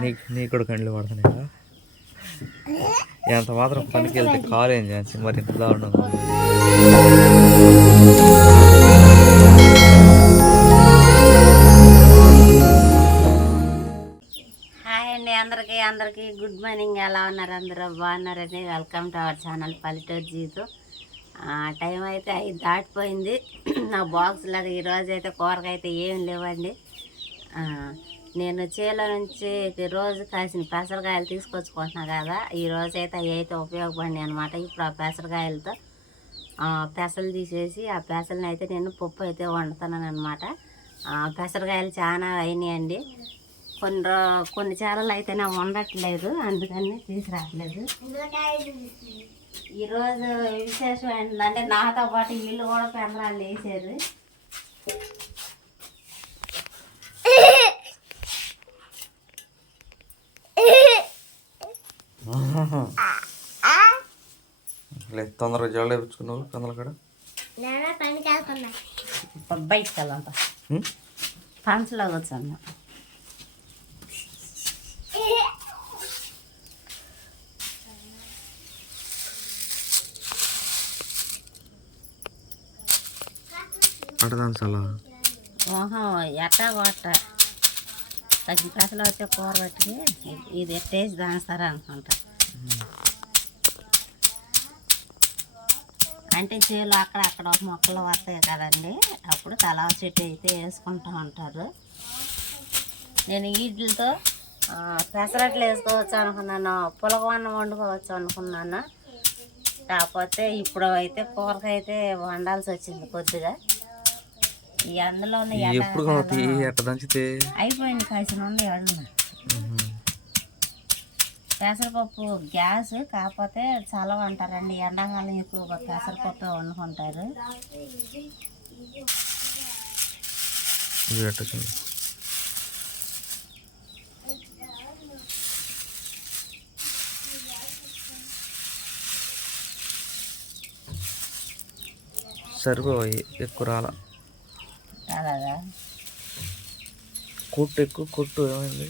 నీకు నీ కూడా కళ్ళు పడుతున్నాయా? ఎంత మాత్రం పనికి వెళ్తే కాలు ఏం చేయాల్సి మరి ఇంత దారుణం హాయ్ అండి అందరికీ అందరికీ గుడ్ మార్నింగ్. ఎలా ఉన్నారు అందరూ? బాగున్నారండి వెల్కమ్ టు అవర్ ఛానల్ పల్లెటూరు జీవితం. ఆ, టైం అయితే అవి దాటిపోయింది. నా బాక్స్లో ఈరోజు అయితే కూరగాయ అయితే ఏం లేవండి. నేను చేలో నుంచి రోజు కాసిన పెసరకాయలు తీసుకొచ్చుకుంటున్నా కదా ఈ రోజు అయితే అవి అయితే ఉపయోగపడినాయి అనమాట ఇప్పుడు ఆ పెసరకాయలతో పెసలు తీసేసి ఆ పెసలని అయితే నేను పప్పు అయితే వండుతున్నాను అనమాట పెసరకాయలు చాలా అయినాయండి. కొన్ని కొన్ని చాలలు అయితే నా వండట్లేదు అందుకని తీసుకురావట్లేదు ఈరోజు విశేషం ఏంటంటే నాతో పాటు వీళ్ళు కూడా పెందరాలు వేసారు లేదు తొందరగా జల్లు వేయించుకున్నావు కందల కాడ. బయటకు వెళ్ళంత ఉం? పంచలో కూర్చున్నా అటదాం చాలా మొహం ఎట్టా కొట్ట. తగిన పెసలు వచ్చే కూర పెట్టుకి ఇది ఎట్టేసి దానిస్తారు అనుకుంటా. అంటే చేలు అక్కడ అక్కడ ఒక మొక్కలు వస్తాయి కదండి. అప్పుడు తలా చెట్టు అయితే వేసుకుంటూ ఉంటారు. నేను వీటితో పెసరట్లు వేసుకోవచ్చు అనుకున్నాను. పులగవన్నం వండుకోవచ్చు అనుకున్నాను. కాకపోతే ఇప్పుడు అయితే అయితే వండాల్సి వచ్చింది కొద్దిగా. ఈ అందులోనే ఎప్పుడు అయిపోయింది కాసిన అడుగు పెసరపప్పు గ్యాస్ కాకపోతే చలవ అంటారండి. ఎండాకాలం ఎక్కువగా పెసరపప్పు వండుకుంటారు. సరిపోయి ఎక్కువ రాల. అలాగా కొట్టు ఎక్కువ కొట్టు ఏమైంది?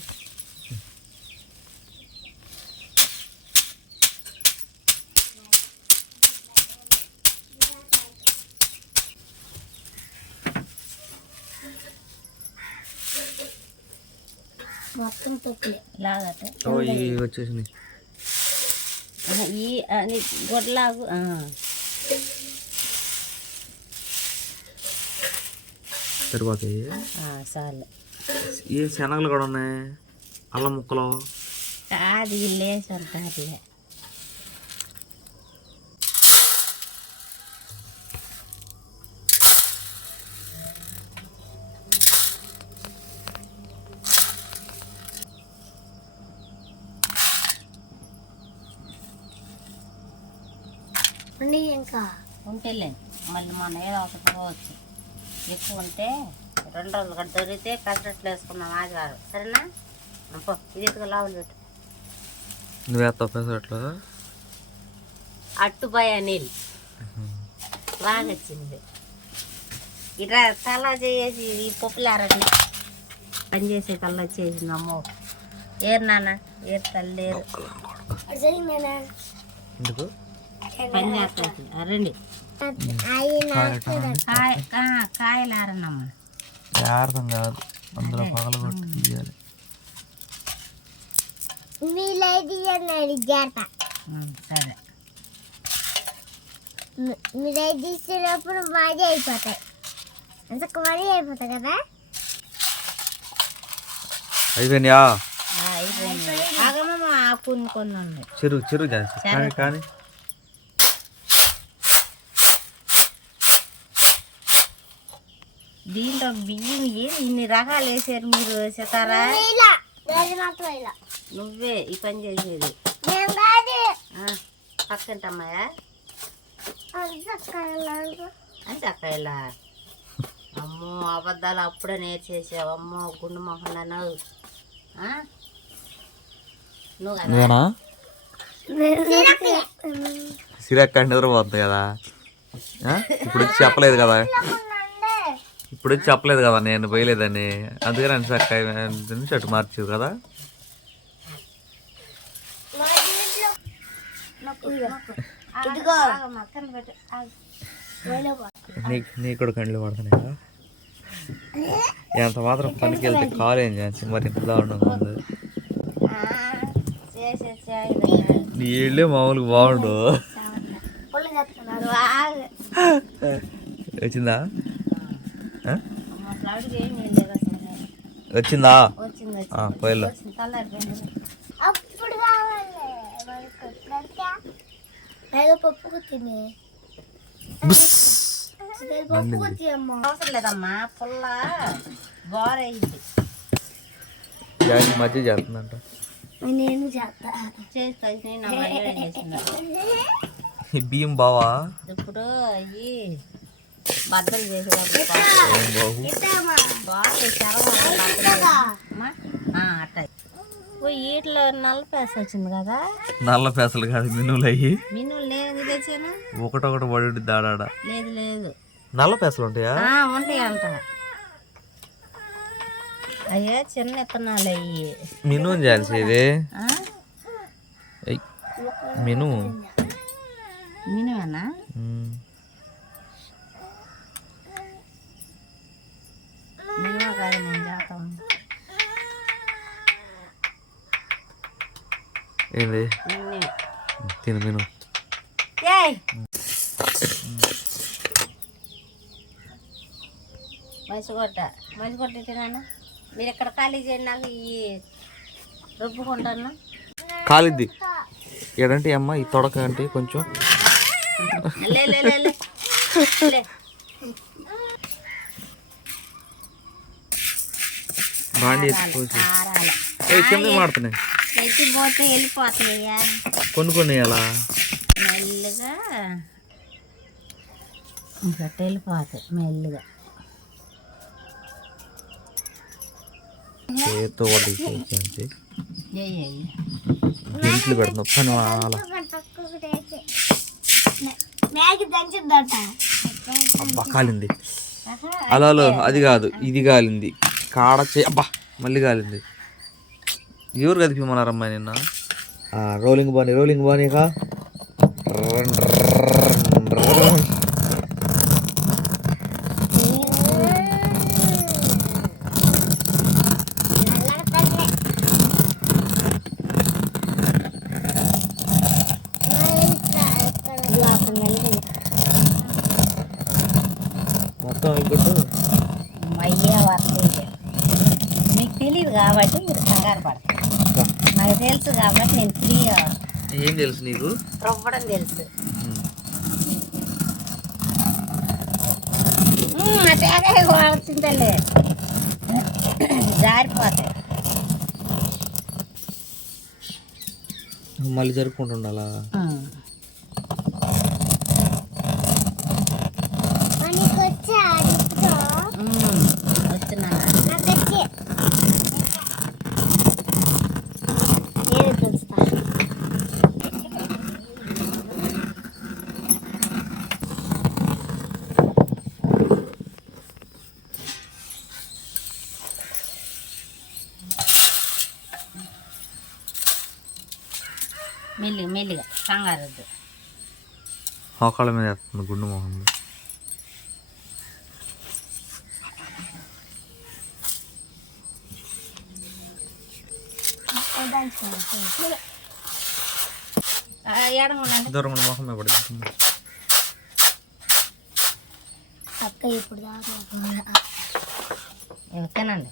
మొత్తం తొక్కులే. ఇలాగట ఓ ఇవి వచ్చేసింది. ఈ అని గొడ్లాగు ఆ, చాలు. ఏ శనగలు కూడా ఉన్నాయి? అల్లం ముక్కలు? కాదు లేచి ఉంటారులే ఉంటేలే మళ్ళీ మన ఏదో ఒకటి పోవచ్చు ఎక్కువ ఉంటే రెండు రోజులు కూడా దొరికితే పెసరట్లు వేసుకున్నాం ఆదివారం. సరేనా? పో ఇది లావులు పెట్టు నువ్వు వేస్తావు పెసరట్లు నీళ్ళు. బాగా వచ్చింది. ఇట్లా తల చేసి ఈ పప్పులారని పని చేసే తల చేసింది అమ్మో ఏరు నాన్న ఏరు తల్లి ఏరు. పని చేస్తుంది రండి. కాయ కా- కాయలు ఆరనమ్మా. అర్థం కాదు అందులో పగలు కొట్టి తీయాలి. సరే. తీసినప్పుడు మరీ అయిపోతాయి. అంత అయిపోతాయి కదా? అయిపోయినాయా? చెరువు చెరువు కానీ కానీ దీంట్లో బియ్యం ఏది ఇన్ని రకాలు వేసారు మీరు సితారా? ఇలా నువ్వే ఈ పని చేసేది. కాదు పక్కంటమ్మాయా? అంత అని చక్కయ్యలా అమ్మో అబద్ధాలు అప్పుడే నేర్చేసావు. అమ్మో గుండు మొహంలో నువ్వు. కదా నువ్వేనా? సిరక్క నిద్రపోతుంది కదా. ఆ? ఇప్పుడు చెప్పలేదు కదా. ఇప్పుడు చెప్పలేదు కదా నేను పోయలేదని. అందుకని సార్ చెట్టు మార్చు కదా. నీ కూడా కండ్లు పడుతున్నాయా ఎంత మాత్రం పనికి వెళ్తే కాలు ఏం చేసి మరి ఇంత దారుణంగా ఉంది. నీ ఇళ్ళే మామూలుగా బాగుండు. వచ్చిందా? వచ్చిందా వచ్చింది? ఆ, వచ్చింది పోయిలో అవసరం లేదమ్మా పుల్ల జాయిన్ మధ్య చేస్తుందంట. నేను చేస్తా. బియ్యం బావా? ఇప్పుడు అయ్యి బద్దలు చేసేటప్పుడు అట్ట. వీటిలో నల్ల పేస వచ్చింది కదా. నల్ల పెసలు కాదు మినువులు అయ్యి. మినులు లేదు తెచ్చాను ఒకటొకటి పడి దాడాడ. లేదు లేదు. నల్ల పెసలు ఉంటాయా? ఉంటాయి అంట. అయ్యా చిన్న విత్తనాలు అయ్యి. మినువు చేయాల్సి ఇది. ఆ? ఎయ్. మినువు. మినువేనా? మినువ కాదు నేను చేస్తాం ఏంది? మినువే తిను ఏయ్! మసిగొట్ట మీరు ఇక్కడ ఖాళీ చేయండి ఈ రుబ్బుకుంటాను? కాలిద్ది ఏడంటే అమ్మ ఈ తొడక అంటే కొంచెం బాండి ఎత్తుకోసి ఆరాలి ఏ కింద మాడుతున్నాయి. ఎత్తిపోతే వెళ్ళిపోతాయ్యా కొన్ని కొన్ని అలా మెల్లిగా వెళ్ళిపోతాయి మెల్లిగా. చేతితో ఇంట్లో పని అలా అబ్బా కాలింది. అలా అది కాదు ఇది కాలింది. కాడ చే అబ్బా మళ్ళీ కాలింది. ఎవరు కదిపిమన్నారమ్మా నిన్న? రోలింగ్ బాని రోలింగ్ బానీకా మొత్తం అయిపోతుంది అయ్యే వస్తుంది మీకు తెలియదు కాబట్టి మీరు కంగారు పడతారు నాకు తెలుసు కాబట్టి నేను ఫ్రీ ఏం తెలుసు నీకు? రుబ్బడం తెలుసు. అదే అదే వాడుతుందలే జారిపోతాయి. మళ్ళీ జరుపుకుంటుండాలా ఉమ్. మనకి వచ్చా అడుగుతో ఉమ్, వస్తున్నానా నాకు వచ్చి నేను తెలుస్తా మెల్లిగా మెల్లిగా కంగారు వద్దు మోకాళ్ళ మీద వేస్తుంది గుండు మొహం ఎడమండి దూరం ఉన్న మొహం మీద పడుతుంది అక్క ఇప్పుడు దాకా ఇవి తినండి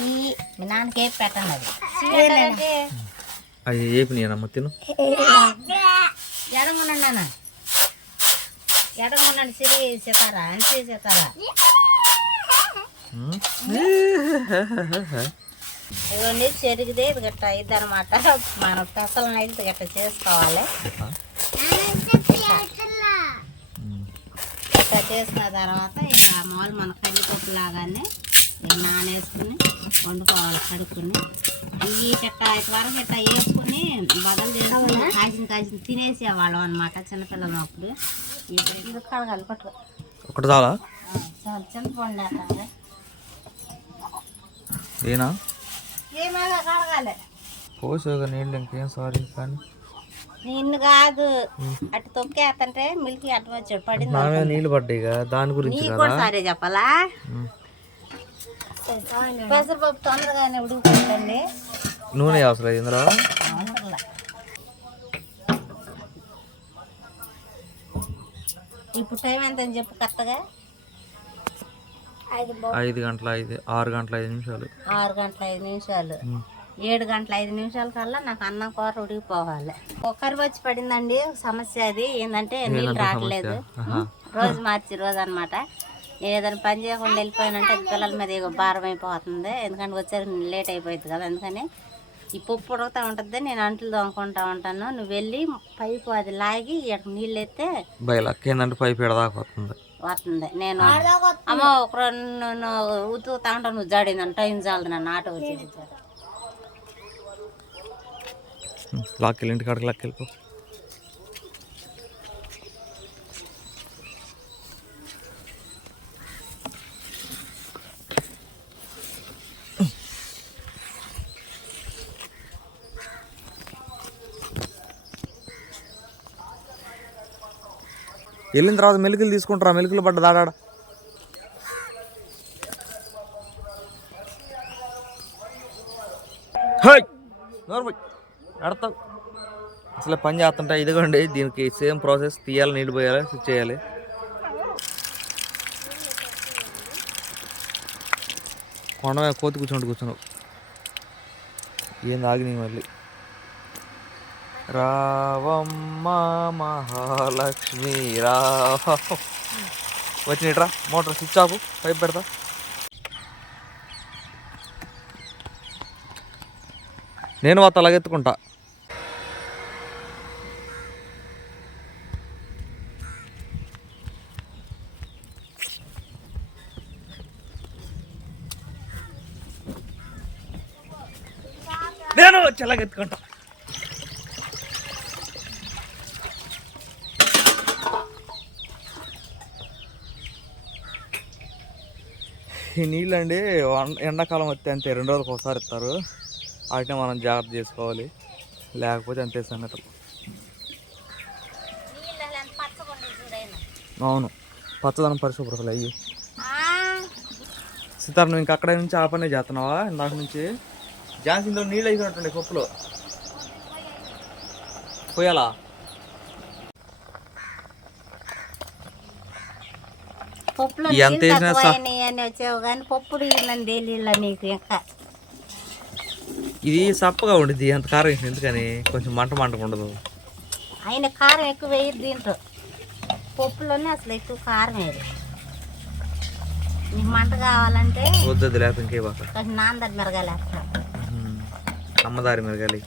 ఈ మీ నాన్నకి ఏది పెట్టండి అది ఏంటంటే అది ఏపి నేనమ్మ తిను. సిరి సితారా సితారా ఉమ్. ఇవ్వండి చెరిగితే ఇది గట్ట అయింది అనమాట మనం పెసలను అయితే గట్ట చేసుకోవాలి. ఇట్లా చేసుకున్న తర్వాత ఇక మామూలు మన కందిపప్పు లాగానే నానేసుకుని వండుకోవాలి కడుక్కుని. ఈ చెట్ట వరకు ఇట్లా వేసుకుని బగలు చేసుకుని కాసిన కాసిన తినేసేవాళ్ళం అనమాట చిన్నపిల్లలు అప్పుడు. ఇది కడగాలి పట్టుకో ఒకటి చాలా చింతపండు ఏనా? ఏమైనా కడగాలి. పోసాక నీళ్ళు ఇంకేం సారీ కానీ? నిన్ను కాదు. అటు తొక్కేస్తుంటే మిల్కి అటు వచ్చాడు పడింది నీళ్ళు పడ్డాయి దాని గురించి కూడా సరే చెప్పాలా. పెసరపప్పు తొందరగానే ఉడికిపోతుంది. నూనె అవసరం ఇందులో. ఇప్పుడు టైం ఎంత అని చెప్పు కరెక్ట్గా? ఐదు గంటల ఐదు ఆరు గంటల ఐదు నిమిషాలు. ఆరు గంటల ఐదు నిమిషాలు. ఏడు గంటల ఐదు నిమిషాల కల్లా నాకు అన్నం కూర ఉడికిపోవాలి. కుక్కర్ వచ్చి పడిందండి సమస్య అది. ఏంటంటే నీళ్ళు రావట్లేదు. రోజు మార్చి రోజు అనమాట ఏదైనా పని చేయకుండా వెళ్ళిపోయానంటే అది పిల్లల మీద ఇగో భారం అయిపోతుంది. ఎందుకంటే వచ్చేసరికి లేట్ అయిపోయింది కదా అందుకని ఈ పప్పు ఉడుకుతూ ఉంటుంది నేను అంట్లు తోముకుంటా ఉంటాను. నువ్వు వెళ్ళి పైపు అది లాగి ఇక్కడ నీళ్ళు ఎత్తే బయలు ఏంటంటే పైపు ఎడదాకా వస్తుంది. వస్తుంది. నేను అమ్మ ఒక రెండు ఉతుకుతా ఉంటాను నువ్వు జాడిందని టైం చాలదు నన్ను ఆటో వచ్చేది ఉమ్. లాక్కెళ్ళి లాక్కెళ్ళిపో. వెళ్ళిన తర్వాత మెలుకులు తీసుకుంటారా? మెలుకులు పడ్డ దాడాడ నార్మల్ ఆడతావు అసలు పని చేస్తుంటా ఇదిగోండి దీనికి సేమ్ ప్రాసెస్ తీయాలి నీళ్ళు పోయాలి స్విచ్ చేయాలి. కొండ కోతి కూర్చుంటూ కూర్చున్నావు. ఏం ఆగినాయి మళ్ళీ? రావమ్మ మహాలక్ష్మి రావ. వచ్చినట్రా? మోటార్ స్విచ్ ఆపు పైప్ పెడతా. నేను వాళ్ళ తలగెత్తుకుంటా నేను చెల్లగెత్తుకుంటా ఈ నీళ్ళండి వన్- ఎండాకాలం వస్తే అంతే రెండు రోజులకు ఒకసారి ఇస్తారు. వాటిని మనం జాగ్రత్త చేసుకోవాలి. లేకపోతే అంతే సంగతులు అవును. పచ్చదనం పరిశుభ్రతలు అయ్యి. సీతారు నువ్వు ఇంకా అక్కడ నుంచి ఆ పనే చేస్తున్నావా? ఇందాక నుంచి? ఝాన్సీ ఇందులో నీళ్ళు అయినట్టుండే పప్పులో పోయాలా? పప్పులో ఎంత వేసినా అని వచ్చావు కానీ పప్పు నీళ్ళని తేలిళ్ళ నీకు ఇంకా. ఇది సప్పగా ఉండిద్ది అంత కారం వేసింది ఎందుకని? కొంచెం మంట మంటగా ఉండదు. ఆయన కారం ఎక్కువ వేయరు దీంట్లో పప్పులోనే అసలు ఎక్కువ కారం నీకు మంట కావాలంటే వద్దది లేకపోతే ఇంకే బాక కొంచెం వేస్తా అమ్మదారి మిరగాలి.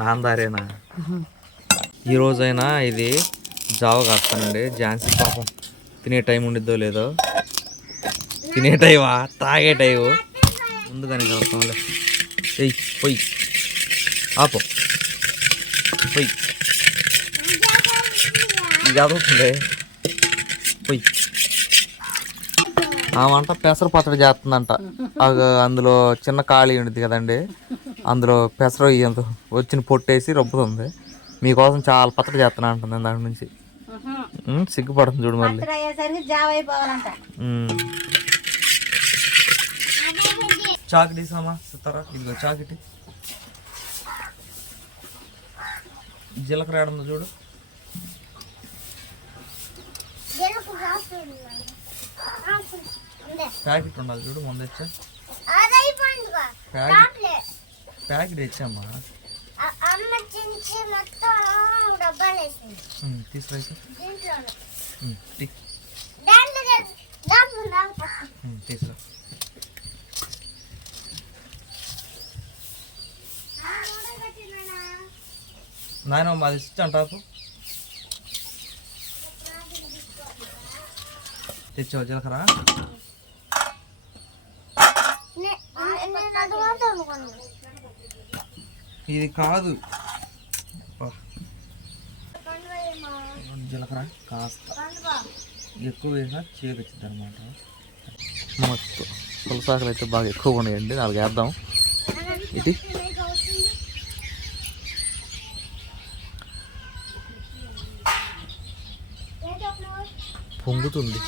నాందారేనా? ఈ రోజైనా ఇది జావ కాస్తానండి ఝాన్సీ పాపం. తినే టైం ఉండిద్దో లేదో? తినే టైమా? తాగే టైము. ముందుగానే కలుపుతాంలే. ఎయ్ పొయ్యి ఆపో. పొయ్యి ఇది చదువుతుంది పొయ్యి ఆ వంట పెసర పచ్చడి చేస్తుందంట. అందులో చిన్న ఖాళీ ఉండిద్ది కదండి. అందులో పెసర వచ్చిన పొట్టేసి రుబ్బుతుంది. మీకోసం చాలా పచ్చడి చేస్తున్నా అంటుంది దాని నుంచి. సిగ్గుపడుతుంది చూడు మళ్ళీ. అయ్యేసరికి జావ అయిపోవాలంట. చాకు తీసామా సితారా ఇదిగో చాకిటి. జీలకర్ర ఏడుందో చూడు. ప్యాకెట్ ఉండాలి చూడు ముందు ప్యాకెట్. ప్యాకెట్ తెచ్చామ్మా తీసుకురా? నాయన మాది ఇష్టం టాపు తెచ్చావు జీలకర్ర. ఇది కాదు. జీలకర్ర కాస్త ఎక్కువ వేసినా చేపించింది అనమాట మస్తు పులసాకులు అయితే బాగా ఎక్కువ ఉన్నాయండి. నాలుగు వేద్దాం. ఇది. పొంగుతుంది.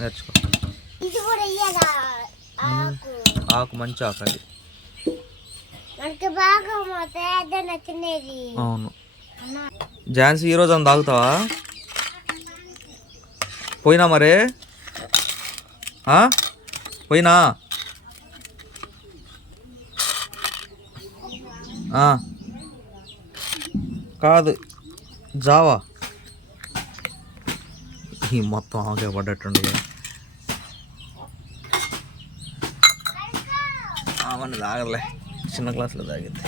నేర్చుకో. ఇది కూడా ఇయ్యదా ఆకు. ఆకు మంచి ఆకు అది. మనకి బాగా అదే నచ్చినది అవును. ఝాన్సీ ఈరోజు అని తాగుతావా? పోయినా మరే? పోయినా. కాదు. జావా. ఈ మొత్తం ఆకే పడ్డట్టుండి. అవన్నీ తాగలే చిన్న క్లాస్లో తాగింది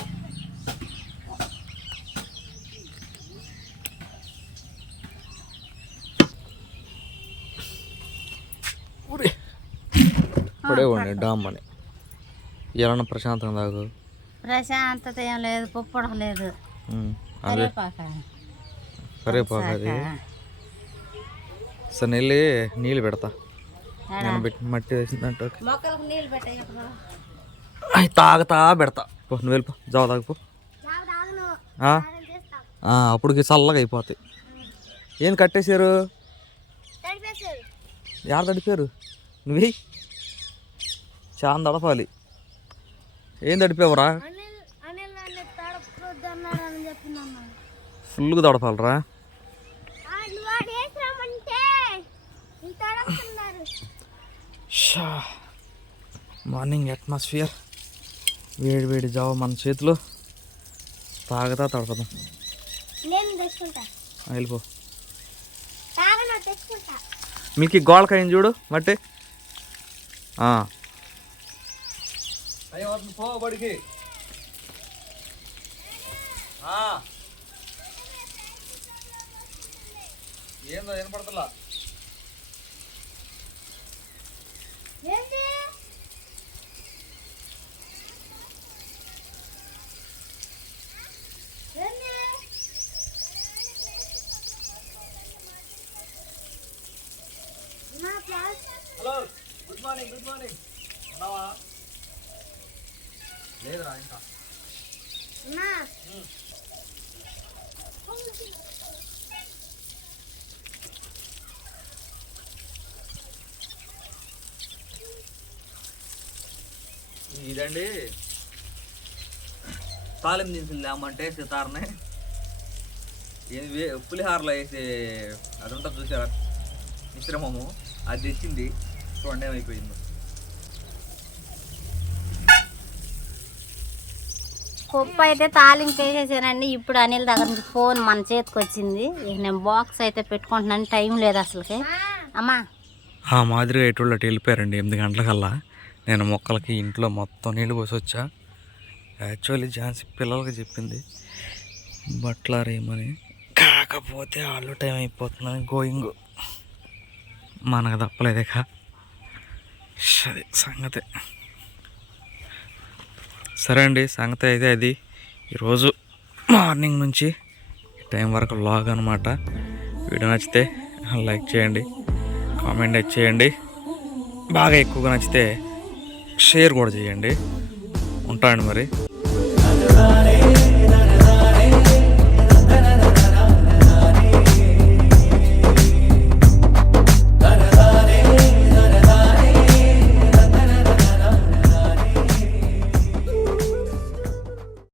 ఉండే డామ్ అని ఎలా ప్రశాంతంగా తాగు. ప్రశాంతత ఏం లేదు పొప్పడం లేదు. కరేపాకు అది. సరే వెళ్ళి నీళ్ళు పెడతా? నేను పెట్టి మట్టి ఇప్పుడు అయి తాగుతా పెడతా. పో నువ్వు వెళ్ళిపో. జావ తాగిపో అప్పటికి చల్లగా అయిపోతాయి. ఏం కట్టేశారు? యాడ తడిపారు? నువ్వే చాలా తడపాలి. ఏం తడిపావురా? ఫుల్గా తడపాలరా వాడు వేసినామంటే ఈ తడుపుతున్నారు షా మార్నింగ్ అట్మాస్ఫియర్. వేడి వేడి జావ మన చేతిలో. తాగతా తడపదాం వెళ్ళిపో. మీకు ఈ గోడకాయని చూడు మట్టి. ఆ. పో బడికి. ఏందో వినపడతలా. Yeah. ఇదండి. తాలిం దినుసులు లేమంటే సితారనే. పులిహారలో వేసే అది ఉంటుంది చూసారా? మిశ్రమము. అది తెచ్చింది. చూడండి ఏమైపోయిందో. కుప్ప అయితే తాలింపు వేసేసానండి. ఇప్పుడు అనిల్ దగ్గర నుంచి ఫోన్ మన చేతికి వచ్చింది. ఇక నేను బాక్స్ అయితే పెట్టుకుంటున్నాను. టైం లేదు అసలుకి. అమ్మా. ఆ మాదిరిగా ఎటువంటి అటు వెళ్ళిపోయారండి. ఎనిమిది గంటలకల్లా. నేను మొక్కలకి ఇంట్లో మొత్తం నీళ్ళు పోసి వచ్చా. యాక్చువల్లీ ఝాన్సీ పిల్లలకి చెప్పింది బట్టలారేయమని కాకపోతే వాళ్ళు టైం అయిపోతుందని గోయింగ్. మనకు తప్పలేదేక సరే సంగతే. సరే అండి సంగతి అయితే అది. ఈరోజు మార్నింగ్ నుంచి టైం వరకు లాగ్ అనమాట వీడియో నచ్చితే లైక్ చేయండి కామెంట్ చేయండి. బాగా ఎక్కువగా నచ్చితే షేర్ కూడా చేయండి. ఉంటాను మరి.